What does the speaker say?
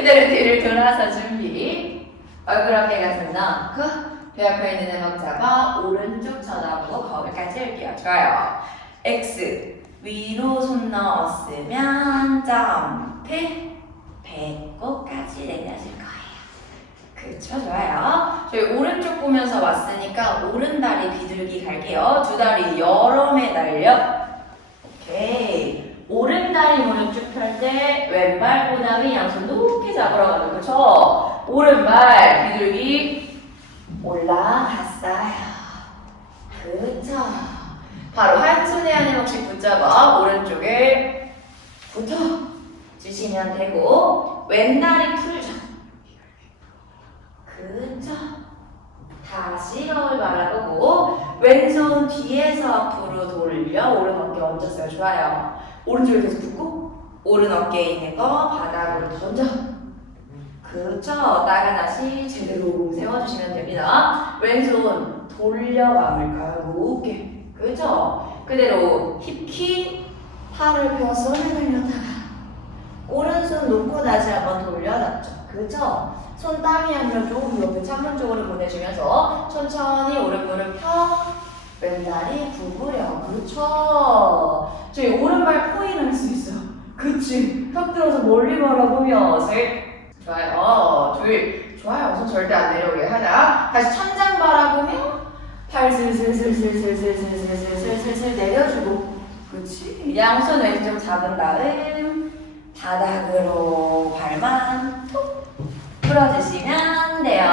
그대로 뒤를 돌아서 준비. 얼굴 어깨 가슴 넣고 배 앞에 있는 내목 잡아 오른쪽 쳐다보고 거기까지 할게요. 좋아요. X 위로 손 넣었으면 점프 배꼽까지 내려줄 거예요. 그쵸 좋아요. 저희 오른쪽 보면서 왔으니까 오른 다리 비둘기 갈게요. 두 다리 여러 매달려. 오케이. 오른 다리 무릎 쭉 펼 때 왼발 보다위 양손 높이 잡으러 가는 그쵸? 오른발 비둘기 올라갔어요. 그쵸? 바로 한 손에 한 힘씩 붙잡아 오른쪽에 붙어 주시면 되고 왼다리 풀죠. 그쵸? 다시 거울 바라보고 왼손 뒤에서 앞으로 돌려 오른 어깨 얹었어요. 좋아요. 오른쪽에 계속 붙고 오른 어깨에 있는 거 바닥으로 던져. 그렇죠. 나가 다시 제대로 세워주시면 됩니다. 왼손 돌려 감을까요? 높게. 그렇죠. 그대로 힙키 팔을 펴서 내밀렸다가 오른손 놓고 다시 한번 돌려놨죠. 그렇죠. 손 땀이 아니라 조금 옆에 창문 쪽으로 보내주면서 천천히 오른 무릎 펴 왼다리 구부려 그렇죠 저희 오른발 포인 할 수 있어 그치 턱 들어서 멀리 바라보며 셋 좋아요. 둘. 좋아요. 손 절대 안 내려오게. 하나. 다시 천장 바라보며 팔 슬슬슬슬슬슬슬슬슬슬슬 내려주고 그치 양손 왼쪽 잡은 다음 바닥으로 발만 톡 풀어주시면 돼요.